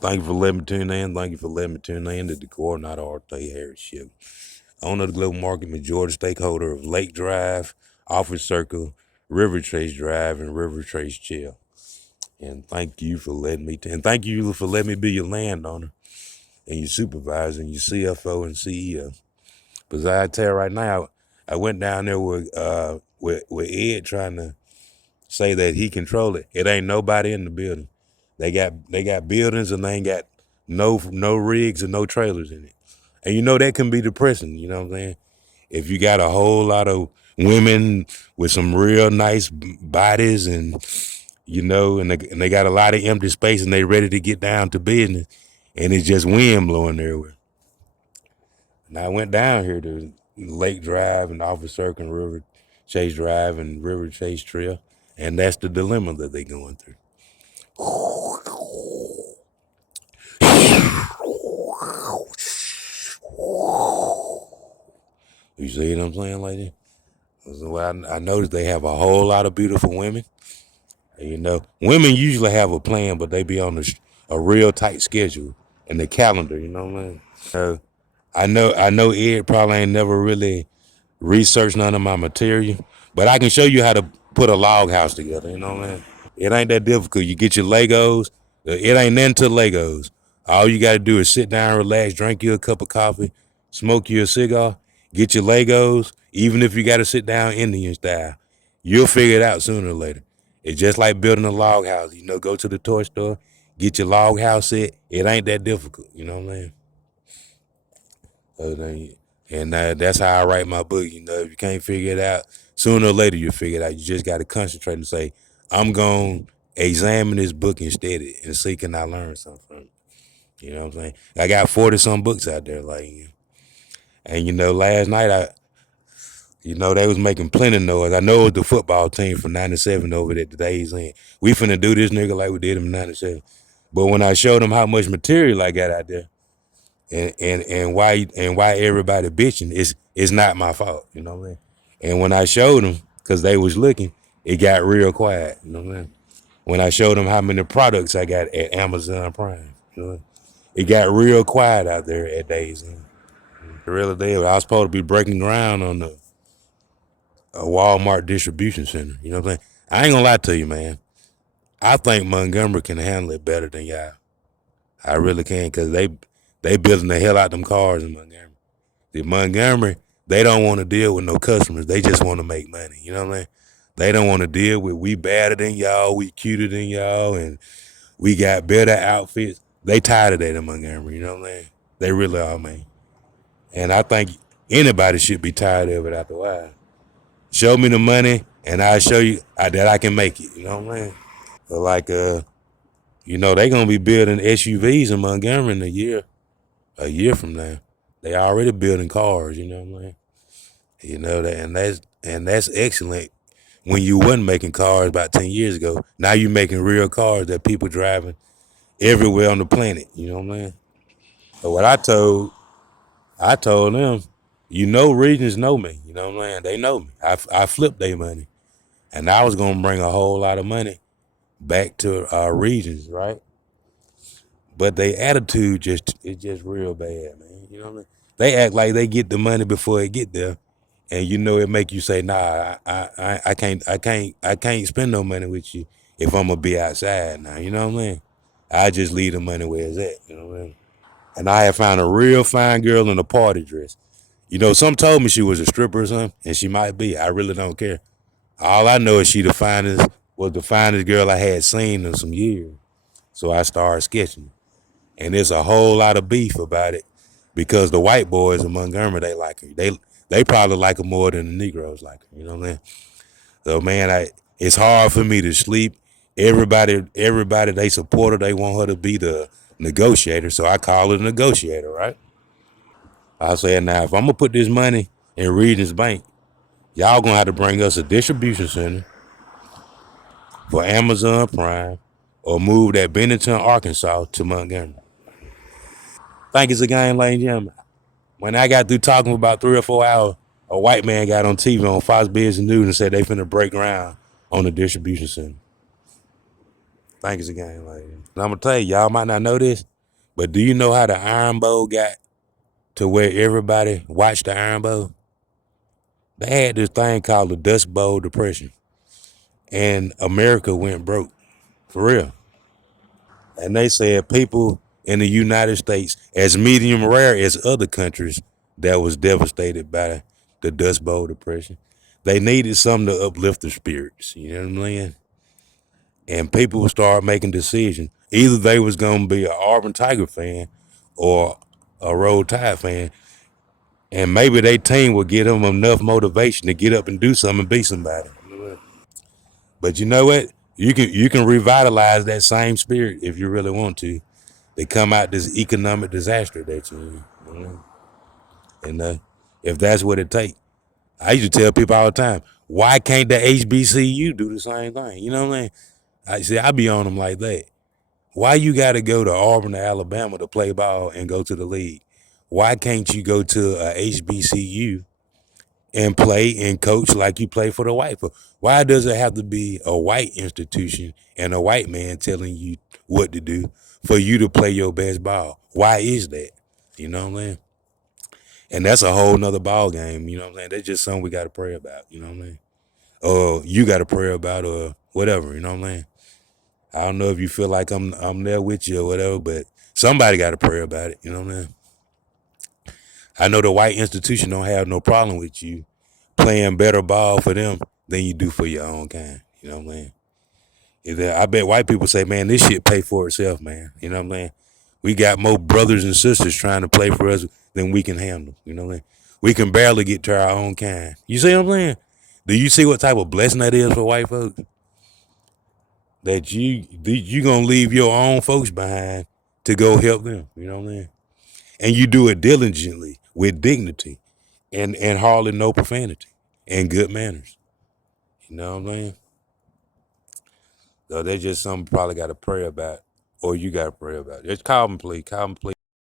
Thank you for letting me tune in. Thank you for letting me tune in to the coordinator Arte Harris Show. Owner of the Global Market, majority stakeholder of Lake Drive, Office Circle, River Trace Drive, and River Trace Chill. And thank you for letting me, and thank you for letting me be your landowner and your supervisor and your CFO and CEO. Because I tell you right now, I went down there with Ed trying to say that he control it. It ain't nobody in the building. They got buildings and they ain't got no rigs and no trailers in it. And you know that can be depressing, you know what I'm saying? If you got a whole lot of women with some real nice bodies and and they got a lot of empty space and they ready to get down to business and it's just wind blowing everywhere. And I went down here to Lake Drive and Office Circle and River Chase Drive and River Chase Trail, and that's the dilemma that they going through. You see what I'm saying, lady? So I noticed they have a whole lot of beautiful women. And, women usually have a plan, but they be on a real tight schedule and the calendar. You know what I mean? I know Ed probably ain't never really researched none of my material, but I can show you how to put a log house together. You know what I mean? It ain't that difficult. You get your Legos. It ain't nothing to Legos. All you got to do is sit down, relax, drink you a cup of coffee, smoke you a cigar, get your Legos. Even if you got to sit down Indian style, you'll figure it out sooner or later. It's just like building a log house. Go to the toy store, get your log house set. It ain't that difficult. You know what I mean? And that's how I write my book. If you can't figure it out, sooner or later you'll figure it out. You just got to concentrate and say, I'm going to examine this book instead and see can I learn something from it. You know what I'm saying? I got 40 some books out there. And last night they was making plenty noise. I know it was the football team from 97 over there today's in. We finna do this nigga like we did him in 97. But when I showed them how much material I got out there, and why everybody bitching is not my fault. You know what I mean? And when I showed them, because they was looking, it got real quiet. You know what I mean? When I showed them how many products I got at Amazon Prime, it got real quiet out there at Days Inn. It really did. I was supposed to be breaking ground on a Walmart distribution center. You know what I'm saying? I ain't gonna lie to you, man. I think Montgomery can handle it better than y'all. I really can, because they building the hell out them cars in Montgomery. The Montgomery, they don't want to deal with no customers. They just want to make money. You know what I mean? They don't want to deal with we better than y'all, we cuter than y'all, and we got better outfits. They tired of that in Montgomery. You know what I mean? They really are, man. And I think anybody should be tired of it after a while. Show me the money, and I'll show you that I can make it. You know what I mean? But they gonna be building SUVs in Montgomery in a year from now. They already building cars. You know what I mean? And that's excellent. When you wasn't making cars about 10 years ago, now you making real cars that people driving everywhere on the planet. You know what I mean? So what I told them, regions know me. You know what I mean? They know me. I flipped their money, and I was gonna bring a whole lot of money back to our regions, right? But their attitude just real bad, man. You know what I mean? They act like they get the money before it get there, and it make you say, nah, I can't spend no money with you if I'm gonna be outside now. You know what I mean? I just leave the money where it's at. You know what I mean? And I have found a real fine girl in a party dress. Some told me she was a stripper or something, and she might be. I really don't care. All I know is was the finest girl I had seen in some years. So I started sketching. And there's a whole lot of beef about it because the white boys in Montgomery, they like her. They probably like her more than the Negroes like her. You know what I mean? So man, it's hard for me to sleep. Everybody they support her. They want her to be the negotiator. So I call her the negotiator, right? I said, now if I'm gonna put this money in Regions Bank, y'all gonna have to bring us a distribution center for Amazon Prime or move that Bennington, Arkansas to Montgomery. Think it's a game, ladies and gentlemen. When I got through talking for about 3 or 4 hours, a white man got on TV on Fox Business News and said they finna break ground on the distribution center. Think it's a game like that. And I'm gonna tell you, y'all might not know this, but do you know how the Iron Bowl got to where everybody watched the Iron Bowl? They had this thing called the Dust Bowl Depression, and America went broke for real. And they said people in the United States, as medium rare as other countries that was devastated by the Dust Bowl Depression, they needed something to uplift their spirits. You know what I'm saying? And people would start making decisions. Either they was gonna be an Auburn Tiger fan or a Roll Tide fan, and maybe their team would give them enough motivation to get up and do something and be somebody. But you know what? You can revitalize that same spirit if you really want to. They come out this economic disaster that you know, and if that's what it takes. I used to tell people all the time, why can't the HBCU do the same thing? You know what I mean? I be on them like that. Why you got to go to Auburn or Alabama to play ball and go to the league? Why can't you go to a HBCU and play and coach like you play for the white folk? Why does it have to be a white institution and a white man telling you what to do for you to play your best ball? Why is that? You know what I'm saying? And that's a whole nother ball game. You know what I'm saying? That's just something we got to pray about. You know what I'm saying? Or you got to pray about or whatever. You know what I'm saying? I don't know if you feel like I'm there with you or whatever, but somebody got to pray about it. You know what I'm saying? I know the white institution don't have no problem with you playing better ball for them than you do for your own kind. You know what I'm saying? I bet white people say, man, this shit pay for itself, man. You know what I'm saying? We got more brothers and sisters trying to play for us than we can handle. You know what I'm saying? We can barely get to our own kind. You see what I'm saying? Do you see what type of blessing that is for white folks? That you gonna leave your own folks behind to go help them. You know what I'm saying? And you do it diligently with dignity and hardly no profanity and good manners. You know what I'm saying? So that's just something probably got to pray about, or you got to pray about. Just call me, please. Call me, please.